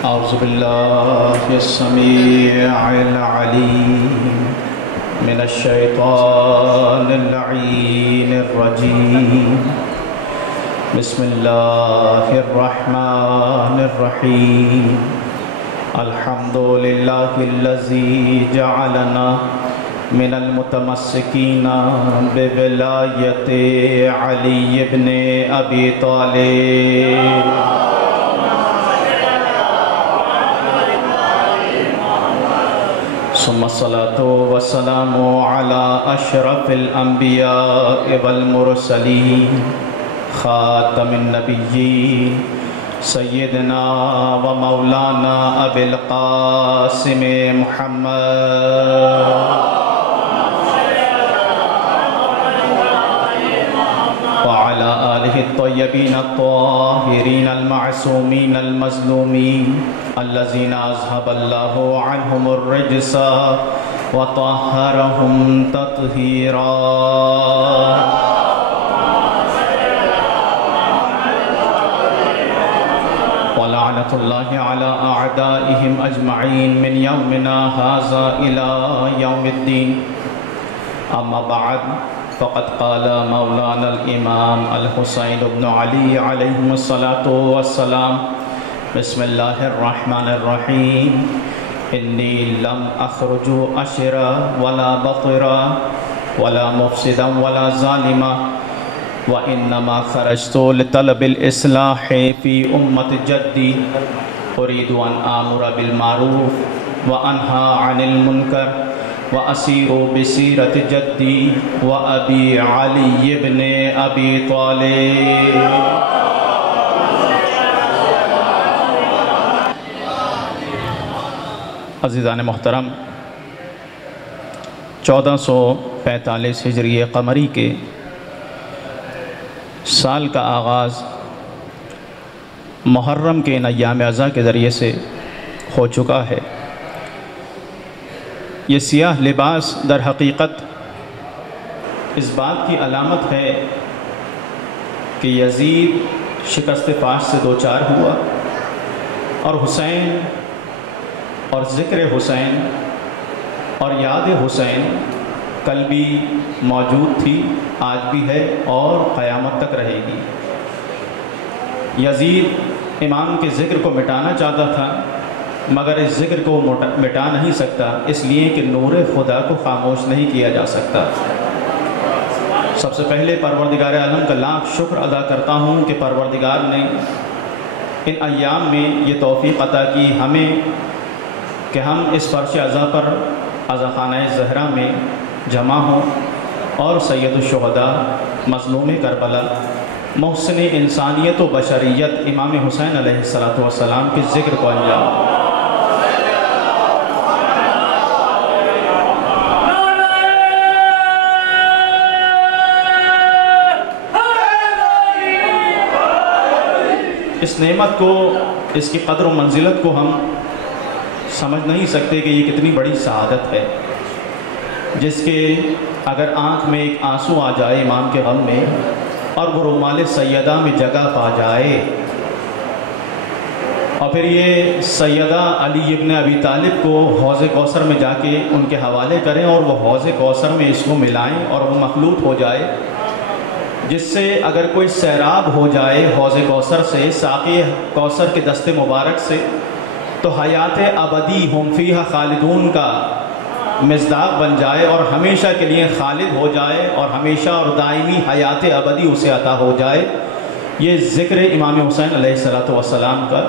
أعوذ بالله السميع العليم من الشيطان اللعين الرجيم. بسم الله الرحمن الرحيم. الحمد لله الذي جعلنا من المتمسكين بولاية علي بن أبي طالب. ثم الصلاة والسلام على أشرف الأنبياء والمرسلين خاتم النبيين سيدنا ومولانا أبي القاسم محمد وعلى آله الطيبين الطاهرين المعصومين المظلومين الذين أذهب الله عنهم الرجس وطهرهم تطهيرا. ولعنة الله على أعدائهم أجمعين من يومنا هذا إلى يوم الدين. أما بعد فقد قال مولانا الإمام الحسين بن علي عليهم الصلاة والسلام: بسم الله الرحمن الرحيم. إني لم أخرج أشرا ولا بطرا ولا مفسدا ولا ظالما، وإنما خرجت لطلب الإصلاح في أمة جدي. أريد أن آمر بالمعروف وأنهى عن المنكر وأسير بسيرة جدي وأبي علي بن أبي طالب. عزیزان محترم، 1445 ہجری قمری کے سال کا آغاز محرم کے ان ایام اعزا کے ذریعے سے ہو چکا ہے. یہ سیاہ لباس در حقیقت اس بات کی علامت ہے کہ یزید شکست فاش سے دوچار ہوا، اور حسین اور ذکر حسین اور یاد حسین کل بھی موجود تھی، آج بھی ہے اور قیامت تک رہے گی. یزید امام کے ذکر کو مٹانا چاہتا تھا، مگر اس ذکر کو مٹا نہیں سکتا، اس لیے کہ نور خدا کو خاموش نہیں کیا جا سکتا. سب سے پہلے پروردگار عالم کا لاکھ شکر ادا کرتا ہوں کہ پروردگار نے ان ایام میں یہ توفیق عطا کی ہمیں کہ ہم اس فرش عزا پر عزا خانہ زہرا میں جمع ہوں اور سید الشہداء مظلوم کربلا محسن انسانیت و بشریت امام حسین علیہ السلام کے ذکر کو انجام. اس نعمت کو، اس کی قدر و منزلت کو ہم سمجھ نہیں سکتے کہ یہ کتنی بڑی سعادت ہے، جس کے اگر آنکھ میں ایک آنسو آ جائے امام کے غم میں اور وہ رومال سیدہ میں جگہ پا جائے، اور پھر یہ سیدہ علی ابن ابی طالب کو حوض کوثر میں جا کے ان کے حوالے کریں اور وہ حوض کوثر میں اس کو ملائیں اور وہ مخلوط ہو جائے، جس سے اگر کوئی سیراب ہو جائے حوض کوثر سے، ساقی کوثر کے دست مبارک سے، تو حیات ابدی ہم فیہا خالدون کا مصداق بن جائے اور ہمیشہ کے لیے خالد ہو جائے اور ہمیشہ اور دائمی حیات ابدی اسے عطا ہو جائے. یہ ذکر امام حسین علیہ السلام کا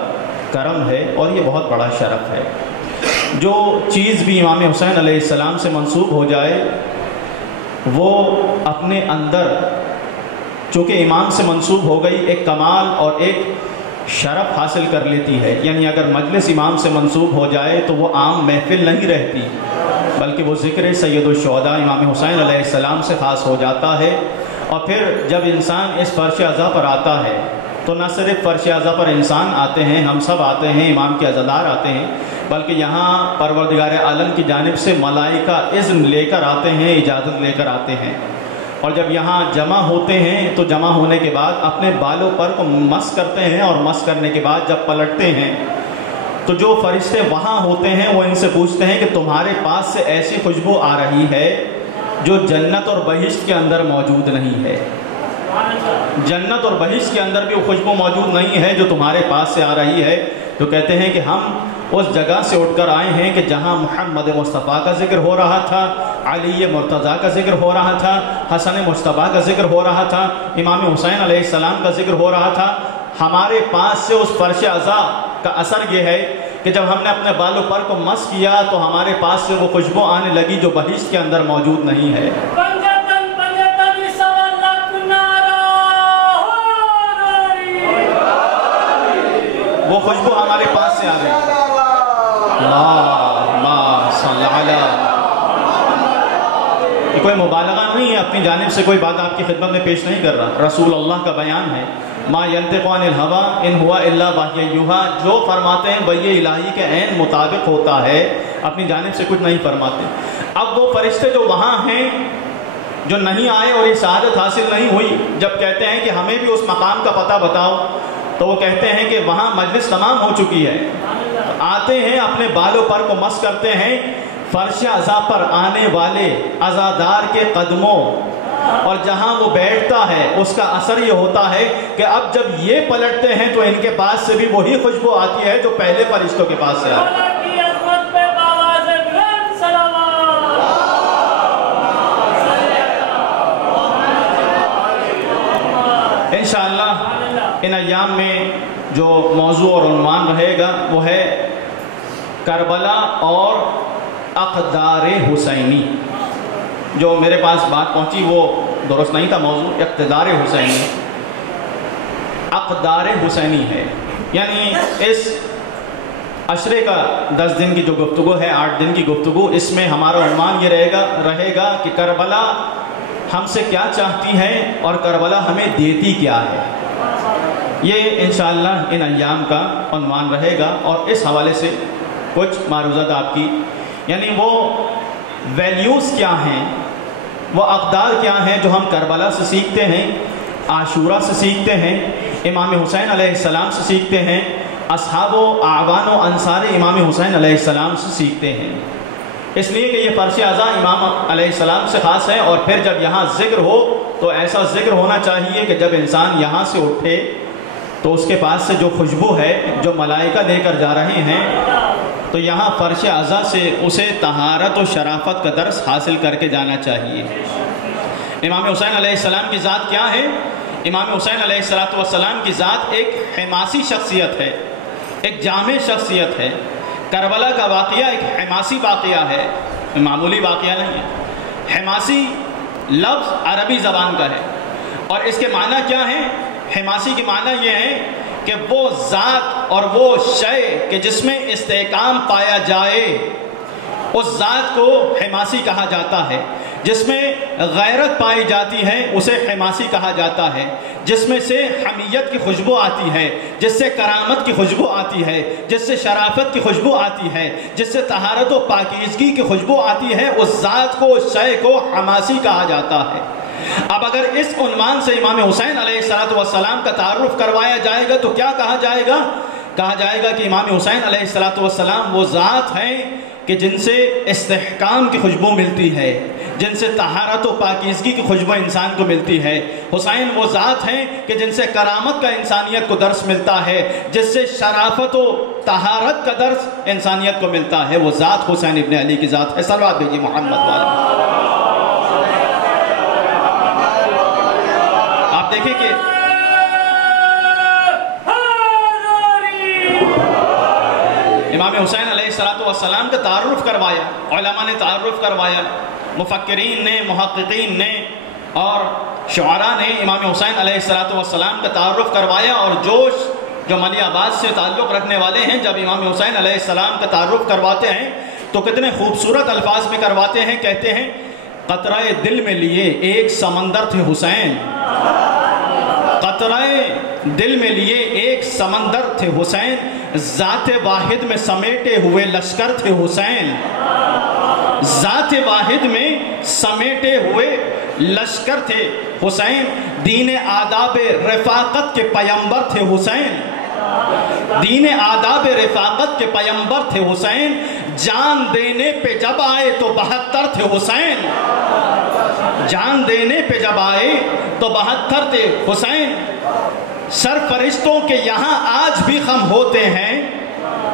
کرم ہے اور یہ بہت بڑا شرف ہے. جو چیز بھی امام حسین علیہ السلام سے منسوب ہو جائے وہ اپنے اندر چونکہ امام سے منسوب ہو گئی ایک کمال اور ایک شرف حاصل کر لیتی ہے. یعنی اگر مجلس امام سے منسوب ہو جائے تو وہ عام محفل نہیں رہتی، بلکہ وہ ذکر سید الشہداء امام حسین علیہ السلام سے خاص ہو جاتا ہے. اور پھر جب انسان اس فرش عزا پر آتا ہے تو نہ صرف فرش عزا پر انسان آتے ہیں، ہم سب آتے ہیں، امام کے عزادار آتے ہیں، بلکہ یہاں پروردگار عالم کی جانب سے ملائکہ اذن لے کر آتے ہیں، اجازت لے کر آتے ہیں. اور جب یہاں جمع ہوتے ہیں تو جمع ہونے کے بعد اپنے بالوں پر کو مس کرتے ہیں، اور مس کرنے کے بعد جب پلٹتے ہیں تو تو جو فرشتے وہاں ہوتے ہیں وہ ان سے پوچھتے ہیں کہ تمہارے پاس سے ایسی خوشبو آ رہی ہے جو جنت اور بہشت کے اندر موجود نہیں ہے. جنت اور بہشت کے اندر بھی وہ خوشبو موجود نہیں ہے جو تمہارے پاس سے آ رہی ہے. تو کہتے ہیں کہ ہم اس جگہ سے اٹھ کر آئے ہیں کہ جہاں محمد مصطفیٰ کا ذکر ہو رہا تھا, علی مرتضیٰ کا ذکر ہو رہا تھا, حسن مجتبیٰ کا ذکر ہو رہا تھا, امام حسین علیہ السلام کا ذکر ہو رہا تھا. ہمارے پاس سے اس فرش عزا کا اثر یہ ہے کہ جب ہم نے اپنے بال و پر کو مس کیا تو ہمارے پاس سے وہ خوشبو آنے لگی جو بہشت کے اندر موجود نہیں ہے. وہ خوشبو ہمارے پاس سے آ رہی ہے. یہ کوئی مبالغہ نہیں ہے, اپنی جانب سے کوئی بات آپ کی خدمت میں پیش نہیں کر رہا. رسول اللہ کا بیان ہے, ما ینطق عن الہوی ان ہوا الا وحی یوحی, جو فرماتے ہیں وحی الہی کے عین مطابق ہوتا ہے, اپنی جانب سے کچھ نہیں فرماتے. اب وہ فرشتے جو وہاں ہیں جو نہیں آئے اور یہ سعادت حاصل نہیں ہوئی, جب کہتے ہیں کہ ہمیں بھی اس مقام کا پتہ بتاؤ, تو وہ کہتے ہیں کہ وہاں مجلس تمام ہو چکی ہے. آتے ہیں, اپنے بالوں پر کو مس کرتے ہیں, فرش عزا پر آنے والے عزادار کے قدموں اور جہاں وہ بیٹھتا ہے اس کا اثر یہ ہوتا ہے کہ اب جب یہ پلٹتے ہیں تو ان کے پاس سے بھی وہی خوشبو آتی ہے جو پہلے فرشتوں کے پاس سے آتی ہے. انشاءاللہ ان ایام میں جو موضوع اور عنوان رہے گا وہ ہے کربلا اور اقدار حسینی. جو میرے پاس بات پہنچی وہ درست نہیں تھا موضوع, اقتدار حسینی, اقدار حسینی ہے. یعنی اس عشرے کا 10 دن کی جو گفتگو ہے, 8 دن کی گفتگو, اس میں ہمارا عنوان یہ رہے گا کہ کربلا ہم سے کیا چاہتی ہے اور کربلا ہمیں دیتی کیا ہے. یہ انشاءاللہ ان ایام کا عنوان رہے گا اور اس حوالے سے کچھ معروضات آپ کی, یعنی وہ ویلیوز کیا ہیں, وہ اقدار کیا ہیں جو ہم کربلا سے سیکھتے ہیں, عاشورہ سے سیکھتے ہیں, امام حسین علیہ السلام سے سیکھتے ہیں, اصحاب و اعوان و انصار امام حسین علیہ السلام سے سیکھتے ہیں. اس لیے کہ یہ فرش عزا امام علیہ السلام سے خاص ہے. اور پھر جب یہاں ذکر ہو تو ایسا ذکر ہونا چاہیے کہ جب انسان یہاں سے اٹھے تو اس کے پاس سے جو خوشبو ہے جو ملائکہ لے کر جا رہے ہیں, تو یہاں فرش عزا سے اسے طہارت و شرافت کا درس حاصل کر کے جانا چاہیے. امام حسین علیہ السلام کی ذات کیا ہے؟ امام حسین علیہ السلام کی ذات ایک حماسی شخصیت ہے, ایک جامع شخصیت ہے. کربلا کا واقعہ ایک حماسی واقعہ ہے, معمولی واقعہ نہیں ہے. حماسی لفظ عربی زبان کا ہے اور اس کے معنی کیا ہیں؟ حماسی کے معنی یہ ہیں کہ وہ ذات اور وہ شے کہ جس میں استحکام پایا جائے اس ذات کو حماسی کہا جاتا ہے. جس میں غیرت پائی جاتی ہے اسے حماسی کہا جاتا ہے. جس میں سے حمیت کی خوشبو آتی ہے, جس سے کرامت کی خوشبو آتی ہے, جس سے شرافت کی خوشبو آتی ہے, جس سے طہارت و پاکیزگی کی خوشبو آتی ہے, اس ذات کو, اس شے کو حماسی کہا جاتا ہے. اب اگر اس عنوان سے امام حسین علیہ السلام کا تعارف کروایا جائے گا تو کیا کہا جائے گا؟ کہا جائے گا کہ امام حسین علیہ السلام وہ ذات ہیں کہ جن سے استحکام کی خوشبو ملتی ہے, جن سے طہارت و پاکیزگی کی خوشبو انسان کو ملتی ہے. حسین وہ ذات ہیں کہ جن سے کرامت کا انسانیت کو درس ملتا ہے, جس سے شرافت و طہارت کا درس انسانیت کو ملتا ہے. وہ ذات حسین ابن علی کی ذات ہے. صلوات بھیجیے محمد والا. آپ دیکھیں کہ امام حسین علیہ السلام کا تعارف کروایا, علماء نے تعارف کروایا, مفکرین نے, محققین نے اور شعراء نے امام حسین علیہ السلام کا تعارف کروایا. اور جو ملی آباد سے تعلق رکھنے والے ہیں جب امام حسین علیہ السلام کا تعارف کرواتے ہیں تو کتنے خوبصورت الفاظ میں کرواتے ہیں. کہتے ہیں قطرہ دل میں لیے ایک سمندر تھے حسین, قطرہ دل میں لیے ایک سمندر تھے حسین, ذات واحد میں سمیٹے ہوئے لشکر تھے حسین, ذات واحد میں سمیٹے ہوئے لشکر تھے حسین, دین آداب رفاقت کے پیمبر تھے حسین. دین آداب رفاقت کے پیمبر تھے حسین، جان دینے پہ جب آئے تو 72 تھے حسین، جان دینے پہ جب آئے تو 72 تھے حسین۔ سر فرشتوں کے یہاں آج بھی خم ہوتے ہیں،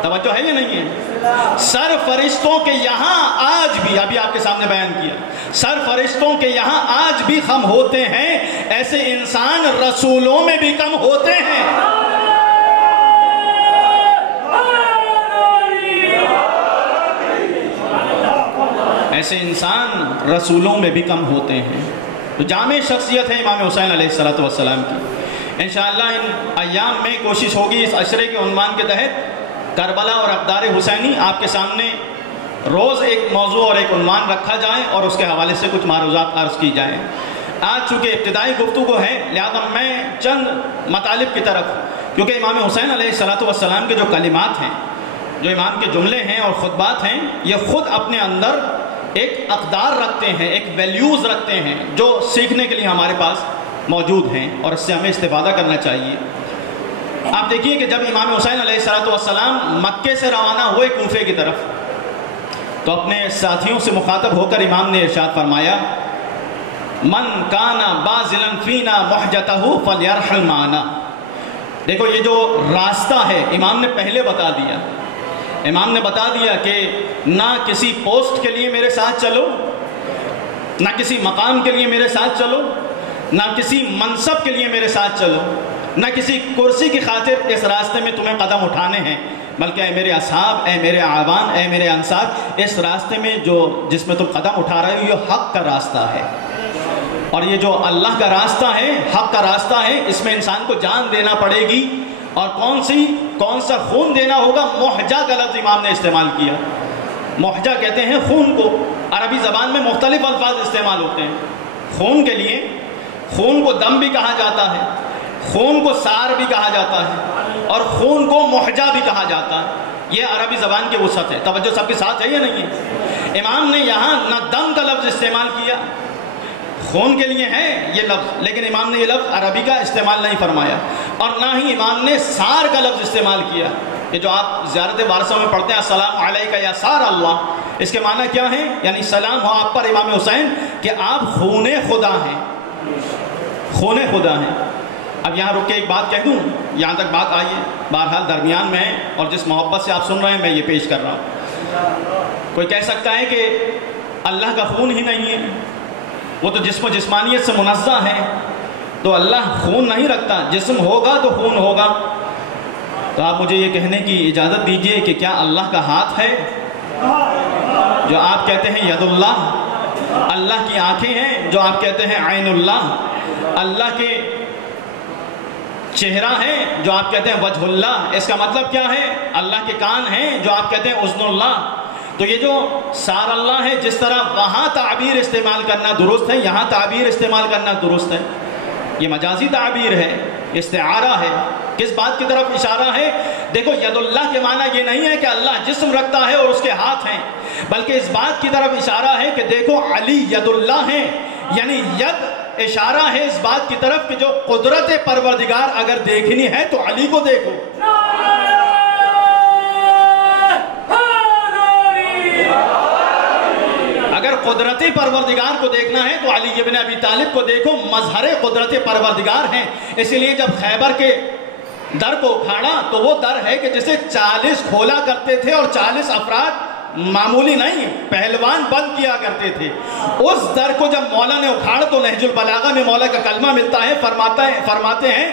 توجہ ہے یا نہیں ہے؟ سر فرشتوں کے یہاں آج بھی، ابھی آپ کے سامنے بیان کیا، سر فرشتوں کے یہاں آج بھی خم ہوتے ہیں، ایسے انسان رسولوں میں بھی کم ہوتے ہیں۔ ایسے انسان رسولوں میں بھی کم ہوتے ہیں۔ تو جامع شخصیت ہے امام حسین علیہ السلام کی۔ انشاءاللہ ان ایام میں کوشش ہوگی اس عشرے کے عنوان کے تحت کربلا اور اقدار حسینی آپ کے سامنے روز ایک موضوع اور ایک عنوان رکھا جائے اور اس کے حوالے سے کچھ معروضات عرض کی جائیں۔ آج چونکہ ابتدائی گفتگو ہے لہذا میں چند مطالب کی طرف، کیونکہ امام حسین علیہ السلام کے جو کلمات ہیں، جو امام کے جملے ہیں اور خطبات ہیں، یہ خود اپنے اندر ایک اقدار رکھتے ہیں، ایک ویلیوز رکھتے ہیں جو سیکھنے کے لیے ہمارے پاس موجود ہیں اور اس سے ہمیں استفادہ کرنا چاہیے۔ آپ دیکھیے کہ جب امام حسین علیہ السلام مکے سے روانہ ہوئے کوفے کی طرف تو اپنے ساتھیوں سے مخاطب ہو کر امام نے ارشاد فرمایا، من کانا بازلا فینا محجتہ فلیرحل معنا۔ دیکھو یہ جو راستہ ہے امام نے پہلے بتا دیا، امام نے بتا دیا کہ نہ کسی پوسٹ کے لیے میرے ساتھ چلو، نہ کسی مقام کے لیے میرے ساتھ چلو، نہ کسی منصب کے لیے میرے ساتھ چلو، نہ کسی کرسی کی خاطر اس راستے میں تمہیں قدم اٹھانے ہیں، بلکہ اے میرے اصحاب، اے میرے اعوان، اے میرے انصار، اس راستے میں جس میں تم قدم اٹھا رہے ہو یہ حق کا راستہ ہے، اور یہ جو اللہ کا راستہ ہے، حق کا راستہ ہے، اس میں انسان کو جان دینا پڑے گی۔ اور کون سا خون دینا ہوگا؟ محجہ کا لفظ امام نے استعمال کیا۔ محجہ کہتے ہیں خون کو، عربی زبان میں مختلف الفاظ استعمال ہوتے ہیں خون کے لیے۔ خون کو دم بھی کہا جاتا ہے، خون کو سار بھی کہا جاتا ہے، اور خون کو محجہ بھی کہا جاتا ہے۔ یہ عربی زبان کی وسعت ہے۔ توجہ سب کے ساتھ ہے یا نہیں ہے؟ امام نے یہاں نہ دم کا لفظ استعمال کیا، خون کے لیے ہے یہ لفظ، لیکن امام نے یہ لفظ عربی کا استعمال نہیں فرمایا، اور نہ ہی امام نے سار کا لفظ استعمال کیا۔ یہ جو آپ زیارت وارثہ میں پڑھتے ہیں السلام علیکہ یا سار اللہ، اس کے معنی کیا ہے؟ یعنی سلام ہو آپ پر امام حسین کہ آپ خون خدا ہیں، خون خدا ہیں۔ اب یہاں رک کے ایک بات کہہ دوں، یہاں تک بات آئی ہے، بہرحال درمیان میں ہے اور جس محبت سے آپ سن رہے ہیں میں یہ پیش کر رہا ہوں۔ کوئی کہہ سکتا ہے کہ اللہ کا خون ہی نہیں ہے، وہ تو جسم و جسمانیت سے منزہ ہے، تو اللہ خون نہیں رکھتا، جسم ہوگا تو خون ہوگا۔ تو آپ مجھے یہ کہنے کی اجازت دیجئے کہ کیا اللہ کا ہاتھ ہے جو آپ کہتے ہیں ید اللہ؟ اللہ کی آنکھیں ہیں جو آپ کہتے ہیں عین اللہ؟ اللہ کے چہرہ ہے جو آپ کہتے ہیں وجہ اللہ؟ اس کا مطلب کیا ہے؟ اللہ کے کان ہیں جو آپ کہتے ہیں اذن اللہ؟ تو یہ جو سار اللہ ہے، جس طرح وہاں تعبیر استعمال کرنا درست ہے، یہاں تعبیر استعمال کرنا درست ہے، یہ مجازی تعبیر ہے، استعارہ ہے۔ کس بات کی طرف اشارہ ہے؟ دیکھو ید اللہ کے معنی یہ نہیں ہے کہ اللہ جسم رکھتا ہے اور اس کے ہاتھ ہیں، بلکہ اس بات کی طرف اشارہ ہے کہ دیکھو علی ید اللہ ہیں، یعنی ید اشارہ ہے اس بات کی طرف کہ جو قدرت پروردگار اگر دیکھنی ہے تو علی کو دیکھو۔ اگر قدرت پروردگار کو دیکھنا ہے تو علی ابن ابی طالب کو دیکھو، مظہر قدرت پروردگار ہیں۔ اسی لیے جب خیبر کے در کو اکھاڑا تو وہ در ہے کہ جسے 40 کھولا کرتے تھے اور 40 افراد معمولی نہیں پہلوان بند کیا کرتے تھے۔ اس در کو جب مولا نے اکھاڑا تو نہج البلاغہ میں مولا کا کلمہ ملتا ہے، فرماتے ہیں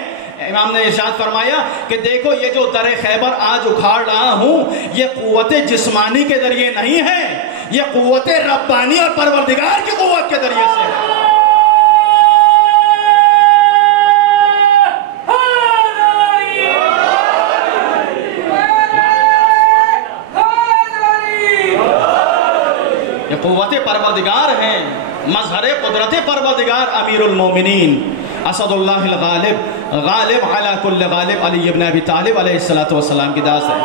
امام نے ارشاد فرمایا کہ دیکھو یہ جو در خیبر آج اکھاڑ رہا ہوں یہ قوت جسمانی کے ذریعے نہیں ہے، یہ قوت ربانی اور پروردگار کی قوت کے ذریعے سے ہے۔ یہ قوت پروردگار ہیں، مظہر قدرت پروردگار امیر المومنین اسد اللہ الغالب غالب علی کل غالب علی ابن ابی طالب علیہ السلام کی داس ہے۔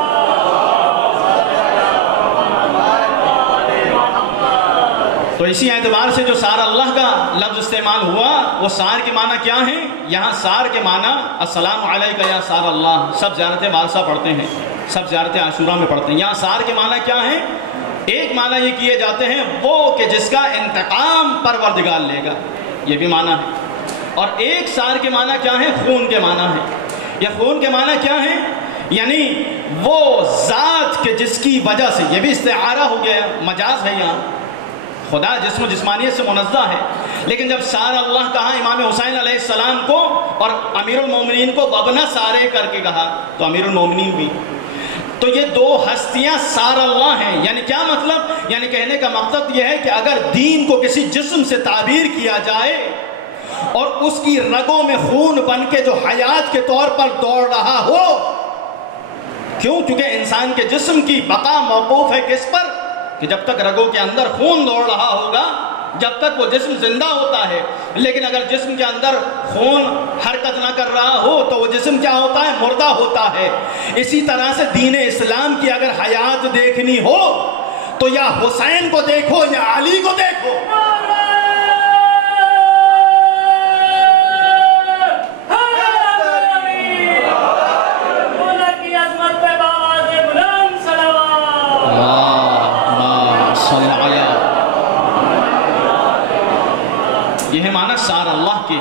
تو اسی اعتبار سے جو سار اللہ کا لفظ استعمال ہوا وہ سار کے معنی کیا ہیں؟ یہاں سار کے معنی السلام علیکہ یا سار اللہ، سب زیارت بارسا پڑھتے ہیں، سب زیارت عاشورہ میں پڑھتے ہیں۔ یہاں سار کے معنی کیا ہیں؟ ایک معنی یہ کیے جاتے ہیں وہ کہ جس کا انتقام پروردگار لے گا، یہ بھی معنی ہے، اور ایک سار کے معنی کیا ہے؟ خون کے معنی ہے۔ یہ خون کے معنی کیا ہے؟ یعنی وہ ذات کے جس کی وجہ سے، یہ بھی استعارہ ہو گیا، مجاز ہے، یہاں خدا جسم و جسمانیت سے منزہ ہے، لیکن جب سار اللہ کہا امام حسین علیہ السلام کو اور امیر المومنین کو وابنہ سارے کر کے کہا تو امیر المومنین بھی، تو یہ دو ہستیاں سار اللہ ہیں۔ یعنی کیا مطلب؟ یعنی کہنے کا مقصد یہ ہے کہ اگر دین کو کسی جسم سے تعبیر کیا جائے اور اس کی رگوں میں خون بن کے جو حیات کے طور پر دوڑ رہا ہو، کیوں؟ کیونکہ انسان کے جسم کی بقا موقوف ہے کس پر؟ کہ جب تک رگوں کے اندر خون دوڑ رہا ہوگا جب تک وہ جسم زندہ ہوتا ہے، لیکن اگر جسم کے اندر خون حرکت نہ کر رہا ہو تو وہ جسم کیا ہوتا ہے؟ مردہ ہوتا ہے۔ اسی طرح سے دین اسلام کی اگر حیات دیکھنی ہو تو یا حسین کو دیکھو یا علی کو دیکھو۔ یہ ہے معنی سار اللہ کے۔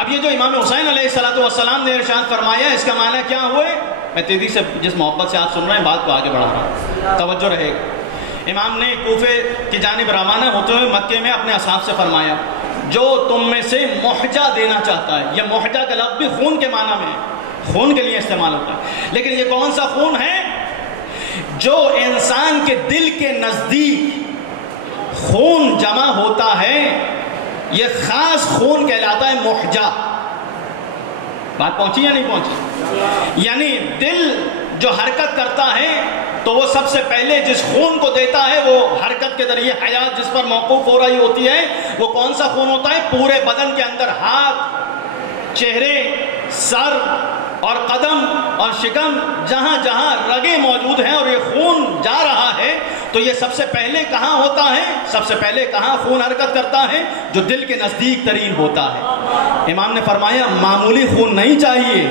اب یہ جو امام حسین علیہ السلام نے ارشاد فرمایا، اس کا معنی کیا ہوئے؟ میں تیزی سے جس محبت سے آپ سن رہے ہیں بات کو آگے بڑھا رہا ہوں، توجہ رہے گا۔ امام نے کوفے کی جانب روانہ ہوتے ہوئے مکے میں اپنے اصحاب سے فرمایا، جو تم میں سے محجہ دینا چاہتا ہے، یہ محجہ کا لفظ بھی خون کے معنی میں ہے، خون کے لیے استعمال ہوتا ہے، لیکن یہ کون سا خون ہے؟ جو انسان کے دل کے نزدیک خون جمع ہوتا ہے، یہ خاص خون کہلاتا ہے محجہ۔ بات پہنچی یا نہیں پہنچی؟ یعنی دل جو حرکت کرتا ہے تو وہ سب سے پہلے جس خون کو دیتا ہے، وہ حرکت کے ذریعے حیات جس پر موقوف ہو رہی ہوتی ہے، وہ کون سا خون ہوتا ہے؟ پورے بدن کے اندر ہاتھ، چہرے، سر اور قدم اور شکم، جہاں جہاں رگیں موجود ہیں اور یہ خون جا رہا ہے، تو یہ سب سے پہلے کہاں ہوتا ہے؟ سب سے پہلے کہاں خون حرکت کرتا ہے؟ جو دل کے نزدیک ترین ہوتا ہے۔ امام نے فرمایا معمولی خون نہیں چاہیے،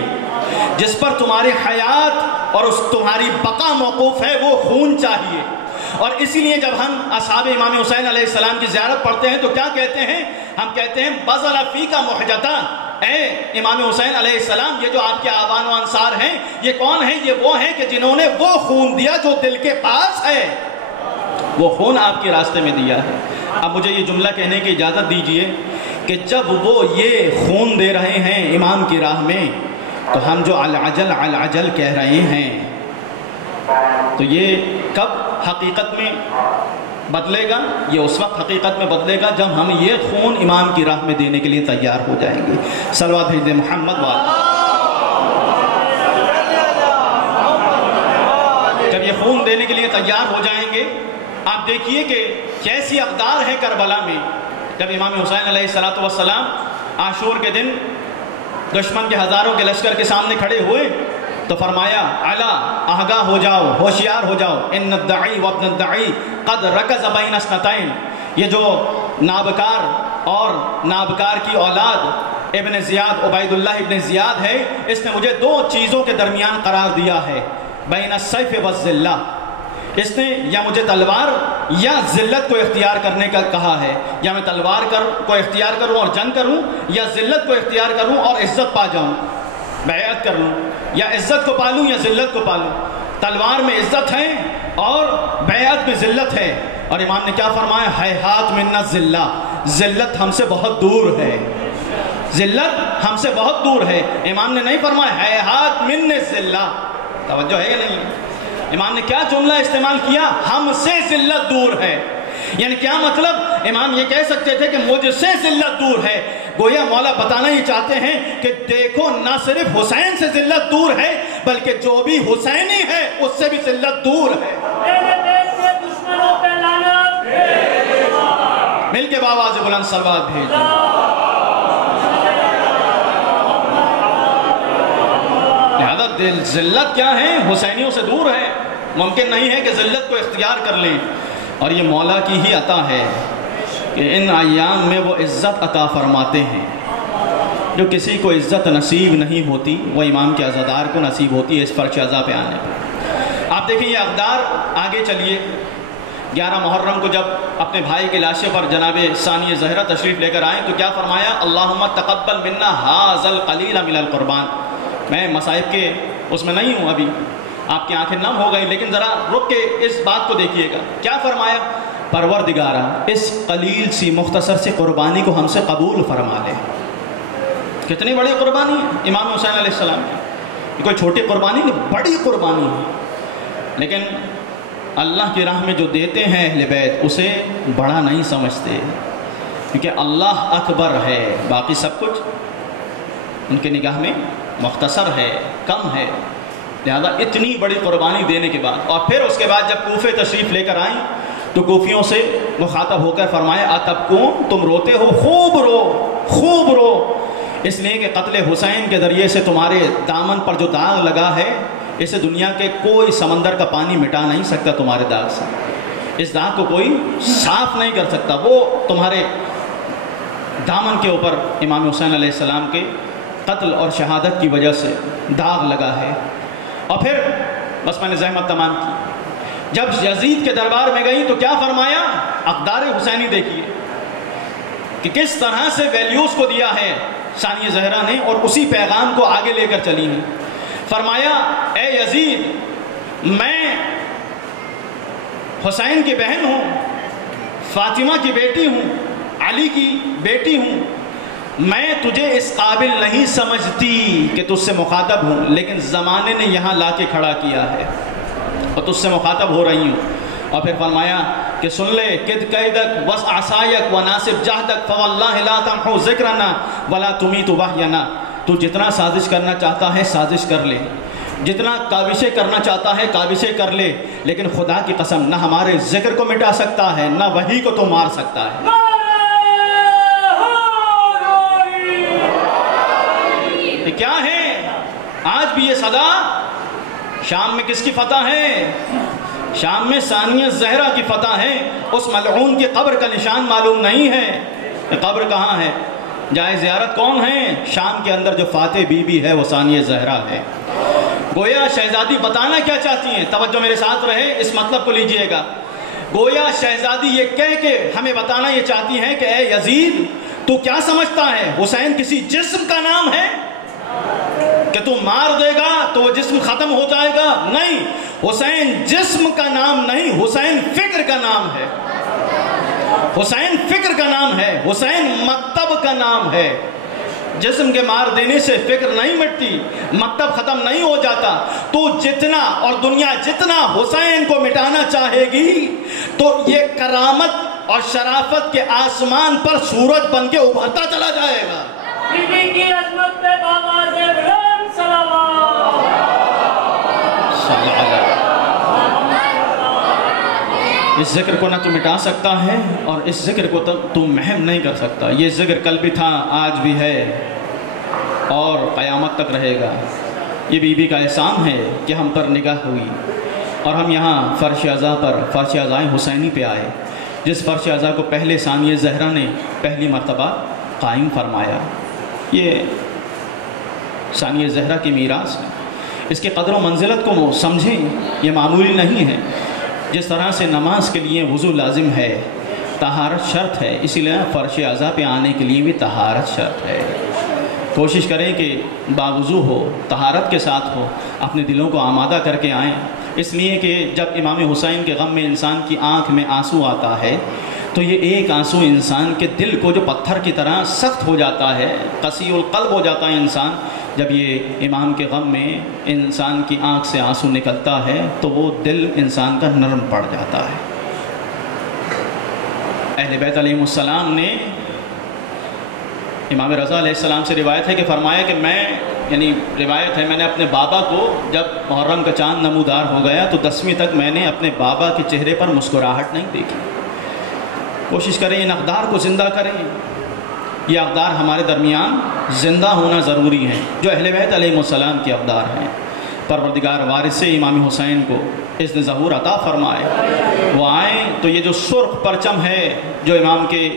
جس پر تمہاری حیات اور اس تمہاری بقا موقوف ہے، وہ خون چاہیے۔ اور اسی لیے جب ہم اصحاب امام حسین علیہ السلام کی زیارت پڑھتے ہیں تو کیا کہتے ہیں؟ ہم کہتے ہیں بذل فیک محجتا، اے امام حسین علیہ السلام، یہ جو آپ کے آبان و انصار ہیں، یہ کون ہیں؟ یہ وہ ہیں کہ جنہوں نے وہ خون دیا جو دل کے پاس ہے، وہ خون آپ کے راستے میں دیا ہے۔ اب مجھے یہ جملہ کہنے کی اجازت دیجئے کہ جب وہ یہ خون دے رہے ہیں امام کی راہ میں، تو ہم جو العجل العجل کہہ رہے ہیں، تو یہ کب حقیقت میں بدلے گا؟ یہ اس وقت حقیقت میں بدلے گا جب ہم یہ خون امام کی راہ میں دینے کے لیے تیار ہو جائیں گے۔ صلوات بھیج دیں محمد والا۔ جب یہ خون دینے کے لیے تیار ہو جائیں گے، آپ دیکھیے کہ کیسی اقدار ہے کربلا میں۔ جب امام حسین علیہ السلام عاشور کے دن دشمن کے ہزاروں کے لشکر کے سامنے کھڑے ہوئے تو فرمایا الا آگاہ ہو جاؤ، ہوشیار ہو جاؤ، ان الدعی وابن الدعی قد رکز بین اثنتین، یہ جو نابکار اور نابکار کی اولاد ابن زیاد، عبید اللہ ابن زیاد ہے، اس نے مجھے دو چیزوں کے درمیان قرار دیا ہے، بین السیف والذلہ، اس نے یا مجھے تلوار یا ذلت کو اختیار کرنے کا کہا ہے، یا میں تلوار کو اختیار کروں اور جنگ کروں، یا ذلت کو اختیار کروں اور عزت پا جاؤں، بیعت کر لوں، یا عزت کو پالوں یا ذلت کو پالوں۔ تلوار میں عزت ہے اور بیعت میں ذلت ہے، اور امام نے کیا فرمایا؟ ہیہات من الذلہ، ذلت ہم سے بہت دور ہے، ذلت ہم سے بہت دور ہے۔ امام نے نہیں فرمایا ہیہات من الذلہ، توجہ ہے یا نہیں؟ امام نے کیا جملہ استعمال کیا؟ ہم سے ذلت دور ہے۔ یعنی کیا مطلب؟ امام یہ کہہ سکتے تھے کہ مجھ سے ذلت دور ہے، گویا مولا بتانا یہ چاہتے ہیں کہ دیکھو نہ صرف حسین سے ذلت دور ہے بلکہ جو بھی حسینی ہے اس سے بھی ذلت دور ہے۔ مل کے باواز بلند صلوات بھیج دیں۔ لہذا ذلت کیا ہے؟ حسینیوں سے دور ہے، ممکن نہیں ہے کہ ذلت کو اختیار کر لیں، اور یہ مولا کی ہی عطا ہے۔ کہ ان ایام میں وہ عزت عطا فرماتے ہیں جو کسی کو عزت نصیب نہیں ہوتی، وہ امام کے عزادار کو نصیب ہوتی ہے اس فرش عزا پہ آنے پر۔ آپ دیکھیں یہ اقدار، آگے چلیے 11 محرم کو جب اپنے بھائی کے لاشے پر جناب ثانیہ زہرہ تشریف لے کر آئیں تو کیا فرمایا؟ اللہم تقبل منا ھذا القلیل من القربان۔ میں مصائب کے اس میں نہیں ہوں، ابھی آپ کی آنکھیں نم ہو گئی، لیکن ذرا رک کے اس بات کو دیکھیے گا۔ کیا فرمایا؟ پروردگارا اس قلیل سی مختصر سی قربانی کو ہم سے قبول فرما لے۔ کتنی بڑی قربانی ہے امام حسین علیہ السلام کی، یہ کوئی چھوٹی قربانی نہیں، بڑی قربانی ہے، لیکن اللہ کی راہ میں جو دیتے ہیں اہل بیت اسے بڑا نہیں سمجھتے، کیونکہ اللہ اکبر ہے، باقی سب کچھ ان کے نگاہ میں مختصر ہے، کم ہے، لہذا اتنی بڑی قربانی دینے کے بعد، اور پھر اس کے بعد جب کوفے تشریف لے کر آئیں تو کوفیوں سے مخاطب ہو کر فرمایا اتبکون، تم روتے ہو؟ خوب رو، خوب رو، اس لیے کہ قتل حسین کے ذریعے سے تمہارے دامن پر جو داغ لگا ہے اسے دنیا کے کوئی سمندر کا پانی مٹا نہیں سکتا تمہارے داغ سے، اس داغ کو کوئی صاف نہیں کر سکتا، وہ تمہارے دامن کے اوپر امام حسین علیہ السلام کے قتل اور شہادت کی وجہ سے داغ لگا ہے۔ اور پھر بس میں نے زحمت تمام کی، جب یزید کے دربار میں گئی تو کیا فرمایا؟ اقدار حسینی دیکھیے کہ کس طرح سے ویلیوز کو دیا ہے ثانیہ زہرہ نے، اور اسی پیغام کو آگے لے کر چلی ہیں۔ فرمایا اے یزید، میں حسین کی بہن ہوں، فاطمہ کی بیٹی ہوں، علی کی بیٹی ہوں، میں تجھے اس قابل نہیں سمجھتی کہ تجھ سے مخاطب ہوں، لیکن زمانے نے یہاں لا کے کھڑا کیا ہے اور تجھ سے مخاطب ہو رہی ہوں۔ اور پھر فرمایا کہ سن لے کد قیدک وس عصایک وناسب جہدک فواللہ لا تمحو ذکرنا ولا تمیت وحینا۔ تو جتنا سازش کرنا چاہتا ہے سازش کر لے، جتنا کاوشیں کرنا چاہتا ہے کاوشیں کر لے، لیکن خدا کی قسم نہ ہمارے ذکر کو مٹا سکتا ہے نہ وحی کو تو مار سکتا ہے۔ یہ کیا ہے؟ آج بھی یہ صدا شام میں کس کی فتح ہے؟ شام میں ثانیہ زہرہ کی فتح ہے، اس ملعون کی قبر کا نشان معلوم نہیں ہے، یہ قبر کہاں ہے؟ جائے زیارت کون ہے؟ شام کے اندر جو فاتح بی بی ہے وہ ثانیہ زہرہ ہے۔ گویا شہزادی بتانا کیا چاہتی ہیں، توجہ میرے ساتھ رہے، اس مطلب کو لیجئے گا۔ گویا شہزادی یہ کہہ کے ہمیں بتانا یہ چاہتی ہیں کہ اے یزید، تو کیا سمجھتا ہے حسین کسی جسم کا نام ہے کہ تو مار دے گا تو وہ جسم ختم ہو جائے گا؟ نہیں، حسین جسم کا نام نہیں، حسین فکر کا نام ہے، حسین فکر کا نام ہے، حسین مکتب کا نام ہے۔ جسم کے مار دینے سے فکر نہیں مٹتی، مکتب ختم نہیں ہو جاتا۔ تو جتنا اور دنیا جتنا حسین کو مٹانا چاہے گی تو یہ کرامت اور شرافت کے آسمان پر سورج بن کے ابھرتا چلا جائے گا۔ بیوی کی عظمت پہ باواز بلند صلوات۔ اس ذکر کو نہ تو مٹا سکتا ہے اور اس ذکر کو تو محو نہیں کر سکتا۔ یہ ذکر کل بھی تھا، آج بھی ہے اور قیامت تک رہے گا۔ یہ بی بی کا احسان ہے کہ ہم پر نگاہ ہوئی اور ہم یہاں فرش عزا پر، فرش عزائے حسینی پہ آئے، جس فرش عزا کو پہلے ثانیہ زہرہ نے پہلی مرتبہ قائم فرمایا۔ یہ ثانیہ زہرہ کی میراث ہے، اس کی قدر و منزلت کو سمجھیں، یہ معمولی نہیں ہے۔ جس طرح سے نماز کے لیے وضو لازم ہے، طہارت شرط ہے، اسی لیے فرش عزا پہ آنے کے لیے بھی طہارت شرط ہے۔ کوشش کریں کہ باوضو ہو، طہارت کے ساتھ ہو، اپنے دلوں کو آمادہ کر کے آئیں، اس لیے کہ جب امام حسین کے غم میں انسان کی آنکھ میں آنسو آتا ہے تو یہ ایک آنسو انسان کے دل کو جو پتھر کی طرح سخت ہو جاتا ہے، قسی القلب ہو جاتا ہے انسان، جب یہ امام کے غم میں انسان کی آنکھ سے آنسو نکلتا ہے تو وہ دل انسان کا نرم پڑ جاتا ہے۔ اہل بیت علیہ السلام نے، امام رضا علیہ السلام سے روایت ہے کہ فرمایا کہ روایت ہے میں نے اپنے بابا کو جب محرم کا چاند نمودار ہو گیا تو 10ویں تک میں نے اپنے بابا کے چہرے پر مسکراہٹ نہیں دیکھی۔ کوشش کریں ان اقدار کو زندہ کریں، یہ اقدار ہمارے درمیان زندہ ہونا ضروری ہیں، جو اہل بیت علیہ السلام کے اقدار ہیں۔ پروردگار وارث امام حسین کو اذن ظہور عطا فرمائے، وہ آئیں تو یہ جو سرخ پرچم ہے جو امام کے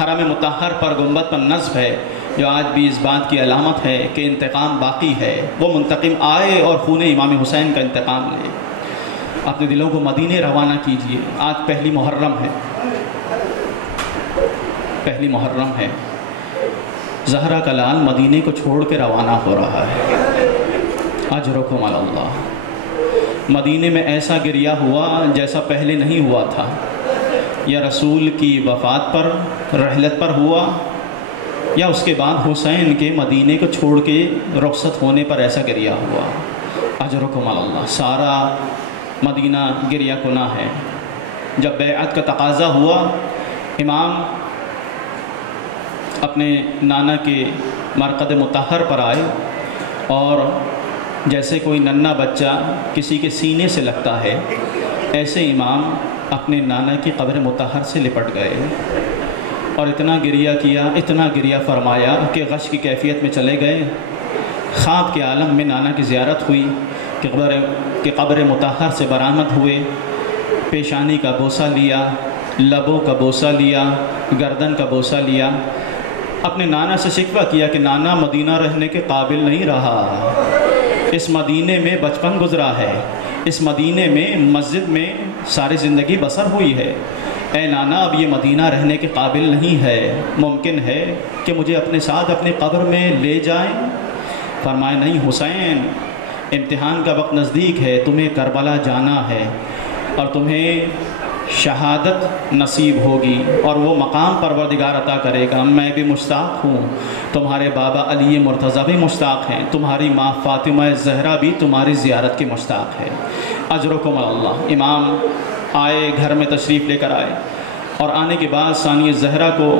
حرم مطہر پر گنبد پر نصب ہے، جو آج بھی اس بات کی علامت ہے کہ انتقام باقی ہے، وہ منتقم آئے اور خون امام حسین کا انتقام لے۔ اپنے دلوں کو مدینے روانہ کیجئے۔ آج پہلی محرم ہے، پہلی محرم ہے، زہرا کا لال مدینے کو چھوڑ کے روانہ ہو رہا ہے۔ اجرکم علی اللہ۔ مدینے میں ایسا گریہ ہوا جیسا پہلے نہیں ہوا تھا، یا رسول کی وفات پر، رحلت پر ہوا، یا اس کے بعد حسین کے مدینے کو چھوڑ کے رخصت ہونے پر ایسا گریہ ہوا۔ اجرکم علی اللہ۔ سارا مدینہ گریہ کنا ہے۔ جب بیعت کا تقاضا ہوا، امام اپنے نانا کے مرقد مطہر پر آئے اور جیسے کوئی ننھا بچہ کسی کے سینے سے لگتا ہے، ایسے امام اپنے نانا کی قبر مطہر سے لپٹ گئے اور اتنا گریہ کیا، اتنا گریہ فرمایا کہ غش کی کیفیت میں چلے گئے۔ خواب کے عالم میں نانا کی زیارت ہوئی کہ قبر مطہر سے برآمد ہوئے، پیشانی کا بوسہ لیا، لبوں کا بوسہ لیا، گردن کا بوسہ لیا، اپنے نانا سے شکوہ کیا کہ نانا مدینہ رہنے کے قابل نہیں رہا، اس مدینے میں بچپن گزرا ہے، اس مدینے میں مسجد میں ساری زندگی بسر ہوئی ہے، اے نانا اب یہ مدینہ رہنے کے قابل نہیں ہے، ممکن ہے کہ مجھے اپنے ساتھ اپنی قبر میں لے جائیں؟ فرمایا نہیں حسین، امتحان کا وقت نزدیک ہے، تمہیں کربلا جانا ہے اور تمہیں شہادت نصیب ہوگی اور وہ مقام پروردگار عطا کرے گا۔ میں بھی مشتاق ہوں، تمہارے بابا علی مرتضیٰ بھی مشتاق ہیں، تمہاری ماں فاطمہ زہرا بھی تمہاری زیارت کی مشتاق ہے۔ اجرکم علی اللہ۔ امام آئے، گھر میں تشریف لے کر آئے اور آنے کے بعد ثانیہ زہرا کو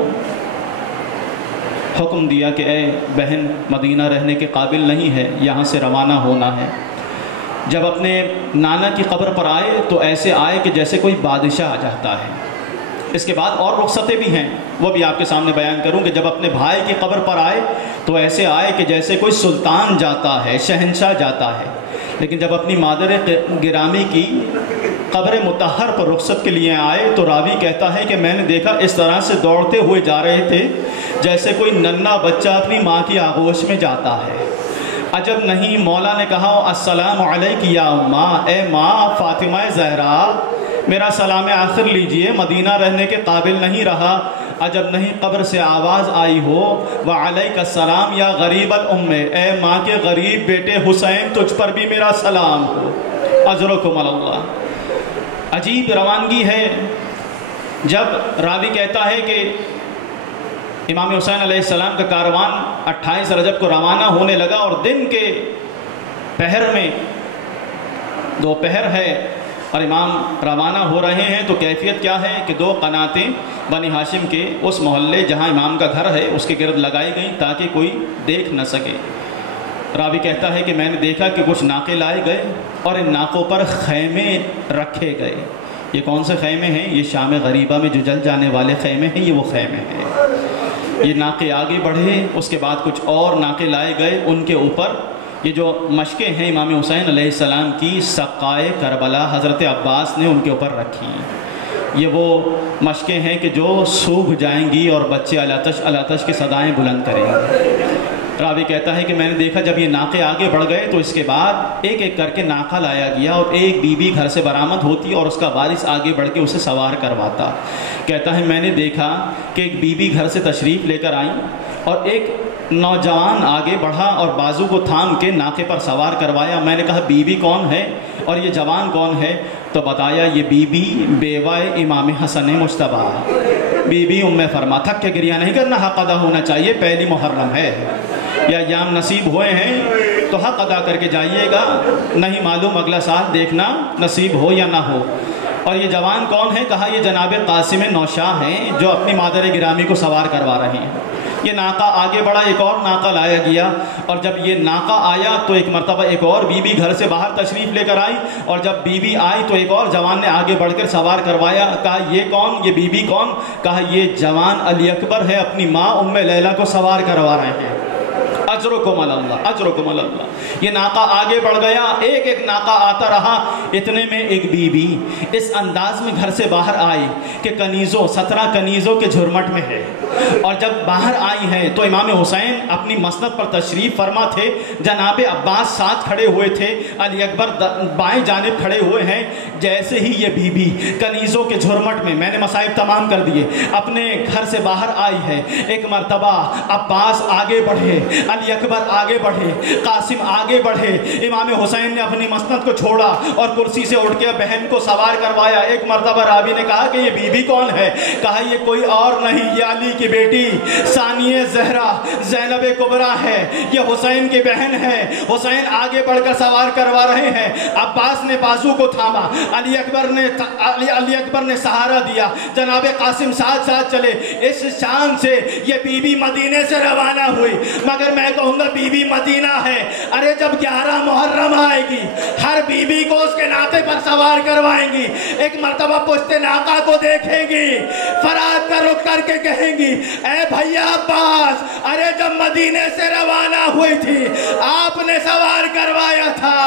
حکم دیا کہ اے بہن، مدینہ رہنے کے قابل نہیں ہے، یہاں سے روانہ ہونا ہے۔ جب اپنے نانا کی قبر پر آئے تو ایسے آئے کہ جیسے کوئی بادشاہ آ جاتا ہے۔ اس کے بعد اور رخصتیں بھی ہیں، وہ بھی آپ کے سامنے بیان کروں کہ جب اپنے بھائی کی قبر پر آئے تو ایسے آئے کہ جیسے کوئی سلطان جاتا ہے، شہنشاہ جاتا ہے۔ لیکن جب اپنی مادر گرامی کی قبر مطہر پر رخصت کے لیے آئے تو راوی کہتا ہے کہ میں نے دیکھا اس طرح سے دوڑتے ہوئے جا رہے تھے جیسے کوئی ننھا بچہ اپنی ماں کی آغوش میں جاتا ہے۔ عجب نہیں، مولا نے کہا السلام علیک یا اماں، اے ماں فاطمہ زہرا، میرا سلام آخر لیجئے، مدینہ رہنے کے قابل نہیں رہا۔ عجب نہیں، قبر سے آواز آئی ہو وعلیک السلام یا غریب الام، اے ماں کے غریب بیٹے حسین، تجھ پر بھی میرا سلام ہو۔ اجرکم علی اللہ۔ عجیب روانگی ہے جب راوی کہتا ہے کہ امام حسین علیہ السلام کا کاروان 28 رجب کو روانہ ہونے لگا اور دن کے پہر میں، دوپہر ہے اور امام روانہ ہو رہے ہیں تو کیفیت کیا ہے کہ 2 قناتیں بنی ہاشم کے اس محلے جہاں امام کا گھر ہے اس کے گرد لگائی گئیں تاکہ کوئی دیکھ نہ سکے۔ راوی کہتا ہے کہ میں نے دیکھا کہ کچھ ناقے لائے گئے اور ان ناقوں پر خیمے رکھے گئے۔ یہ کون سے خیمے ہیں؟ یہ شام غریبہ میں جو جل جانے والے خیمے ہیں، یہ وہ خیمے ہیں۔ یہ ناقے آگے بڑھے، اس کے بعد کچھ اور ناقے لائے گئے، ان کے اوپر یہ جو مشقیں ہیں امام حسین علیہ السلام کی سقائے کربلا حضرت عباس نے ان کے اوپر رکھی۔ یہ وہ مشقیں ہیں کہ جو سوکھ جائیں گی اور بچے الاتش الاتش کی صدائیں بلند کریں گے۔ راوی کہتا ہے کہ میں نے دیکھا جب یہ ناقے آگے بڑھ گئے تو اس کے بعد ایک ایک کر کے ناقہ لایا گیا اور ایک بی بی گھر سے برآمد ہوتی اور اس کا وارث آگے بڑھ کے اسے سوار کرواتا۔ کہتا ہے میں نے دیکھا کہ ایک بی بی گھر سے تشریف لے کر آئیں اور ایک نوجوان آگے بڑھا اور بازو کو تھام کے ناقے پر سوار کروایا۔ میں نے کہا بی بی کون ہے اور یہ جوان کون ہے؟ تو بتایا یہ بی بی بیوہ امام حسن مجتبیٰ، بی بی ام فرما۔ تھک کے گریہ نہیں کرنا، حق ادا ہونا چاہیے، پہلی محرم ہے، یا ایام نصیب ہوئے ہیں تو حق ادا کر کے جائیے گا، نہیں معلوم اگلا سال دیکھنا نصیب ہو یا نہ ہو۔ اور یہ جوان کون ہے؟ کہا یہ جناب قاسم نوشاہ ہیں جو اپنی مادر گرامی کو سوار کروا رہے ہیں۔ یہ ناقہ آگے بڑھا، ایک اور ناقہ لایا گیا اور جب یہ ناقہ آیا تو ایک مرتبہ ایک اور بی بی گھر سے باہر تشریف لے کر آئی اور جب بی بی آئی تو ایک اور جوان نے آگے بڑھ کر سوار کروایا۔ کہا یہ کون؟ یہ بی بی کون؟ کہا یہ جوان علی اکبر ہے، اپنی ماں ام لیلہ کو سوار کروا رہے ہیں۔ اجرکم علی اللہ، اجرکم علی اللہ۔ یہ ناقہ آگے بڑھ گیا، ایک ایک ناقہ آتا رہا، اتنے میں ایک بی بی اس انداز میں گھر سے باہر آئی کہ کنیزوں 17 کنیزوں کے جھرمٹ میں ہے، اور جب باہر آئی ہیں تو امام حسین اپنی مسند پر تشریف فرما تھے، جناب عباس ساتھ کھڑے ہوئے تھے، علی اکبر بائیں جانب کھڑے ہوئے ہیں۔ جیسے ہی یہ بی بی کنیزوں کے جھرمٹ میں نے مصائب تمام کر دیے، اپنے گھر سے باہر آئی ہے، ایک مرتبہ عباس آگے بڑھے، علی اکبر آگے بڑھے، قاسم آگے بڑھے، امام حسین نے اپنی مسند کو چھوڑا اور کرسی سے اٹھ کے بہن کو سوار کروایا۔ ایک مرتبہ راوی نے کہا کہ یہ بی بی کون ہے؟ کہا یہ کوئی اور نہیں، یہ علی کی بیٹی ثانیہ زہرا زینب کبریٰ ہے، یہ حسین کی بہن ہے۔ حسین آگے بڑھ کر سوار کروا رہے ہیں، عباس نے بازو کو تھاما، علی اکبر نے سہارا دیا، جناب قاسم ساتھ ساتھ چلے۔ اس شان سے یہ بی بی مدینے سے روانہ ہوئی، مگر میں کہوں گا بی بی مدینہ ہے۔ ارے جب 11 محرم آئے گی، ہر بی بی کو اس کے ناقے پر سوار کروائیں گی، ایک مرتبہ پشت ناقہ کو دیکھیں گی، فرات کا رخ کر کے کہیں گی اے بھیا عباس، ارے جب مدینے سے روانہ ہوئی تھی آپ نے سوار کروایا تھا،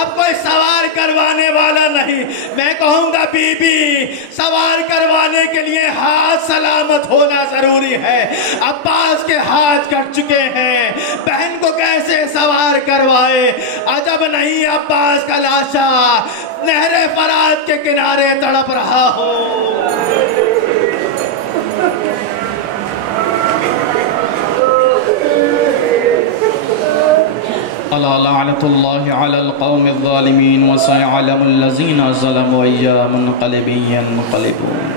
اب کوئی سوار کروانے والا نہیں۔ میں کہوں گا بی بی سوار کروانے کے لیے ہاتھ سلامت ہونا ضروری ہے۔ عباس کے ہاتھ کٹ چکے ہیں، بہن کو کیسے سوار کروائے؟ عجب نہیں عباس کا لاشا نہر فرات کے کنارے تڑپ رہا ہو۔ الا لعنت اللہ علی القوم الظالمین وسيعلم الذین ظلموا أيّ منقلب ينقلبون۔